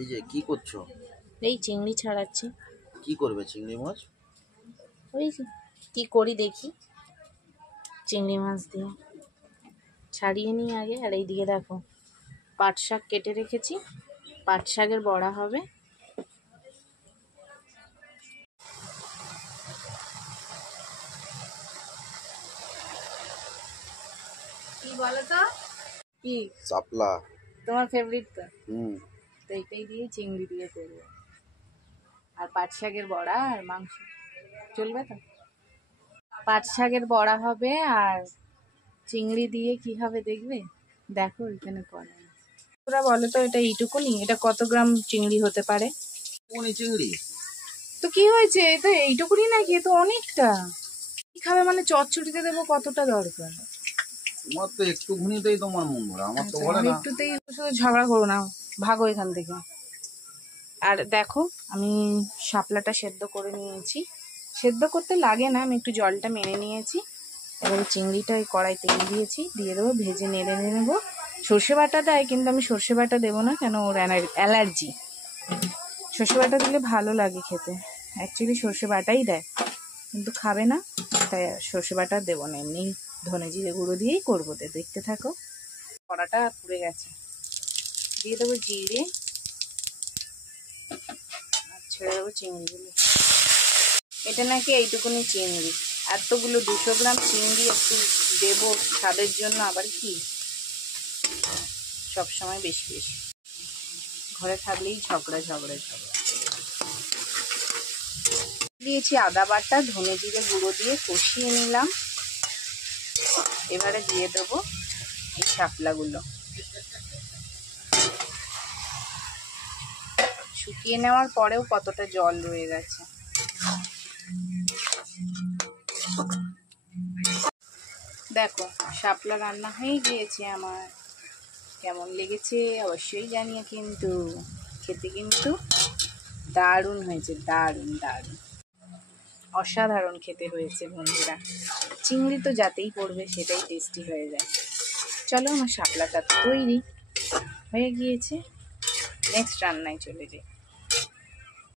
এই যে কি করছো? এই চিংড়ি ছাড়াচ্ছি। কি করবে চিংড়ি মাছ? ওই কি করি দেখি, চিংড়ি মাছ দিয়ে ছাড়িয়ে নিই আগে। আর এইদিকে দেখো পাট শাক কেটে রেখেছি, পাট শাকের বড়া হবে। কি বলো তো? কি চাপলা? তোমার ফেভারিট তো? তো এইটাই দিয়ে চিংড়ি দিয়ে করবো, আর পাট শাকের বড়া আর মাংস চলবে তো? পাট শাকের বড়া হবে আর চিংড়ি দিয়ে কি হবে দেখবে, দেখো এখানে করা। তোরা বলো তো, এটা এইটুকুনি, এটা কত গ্রাম চিংড়ি হতে পারে? কোনি চিংড়ি তো কি হয়েছে, এটা এইটুকুনি নাকি? এ তো অনেকটা। কি খাবে মানে, চচ্চড়িতে দেবো কতটা দরকার? তোমার তো একটু ঘুনিতেই তোমার মন ভরা, আমার তো ভরে না। একটুতেই শুধু ঝগড়া করো না, ভাগো এখান থেকে। আর দেখো আমি শাপলাটা সেদ্ধ করে নিয়েছি। সেদ্ধ করতে লাগে না, আমি একটু জলটা মেনে নিয়েছি। এবারে চিংড়িটা এই কড়াই তেল দিয়েছি, দিয়ে দেবো, ভেজে নেড়ে নেবো। সর্ষে বাটা দেয়, কিন্তু আমি সর্ষে বাটা দেবো না, কেন ওর অ্যালার্জি। সর্ষে বাটা দিলে ভালো লাগে খেতে, অ্যাকচুয়ালি সর্ষে বাটাই দেয়, কিন্তু খাবে না, তাই সর্ষে বাটা দেবো না, এমনি ধনে জিরে গুঁড়ো দিয়েই করবো। দেখতে থাকো। কড়াটা পুড়ে গেছে, দিয়ে দেবো জিরে আর ছেড়ে দেবো চিংড়িগুলো। এটা নাকি এইটুকুনি চিংড়ি, এতগুলো 200 গ্রাম চিংড়ি একটু দেবো স্বাদের জন্য, আবার কি সবসময় বেশি বেশি? ঘরে থাকলেই ঝগড়া ঝগড়া ঝগড়া। দিয়েছি আদা বাটা, ধনে জিরে গুঁড়ো দিয়ে কষিয়ে নিলাম। এবারে দিয়ে দেবো এই শাপলাগুলো, শুকিয়ে নেওয়ার পরেও কতটা জল রয়ে গেছে। দেখো শাপলা রান্না হয়ে গিয়েছে আমার। কেমন লেগেছে অবশ্যই জানিও, কিন্তু খেতে কিন্তু দারুণ হয়েছে, দারুণ দারুণ অসাধারণ খেতে হয়েছে বন্ধুরা। চিংড়ি তো যাতেই পড়বে সেটাই টেস্টি হয়ে যায়। চলো, আমার শাপলাটা তৈরি হয়ে গিয়েছে, নেক্সট রান্নায় চলে যাই।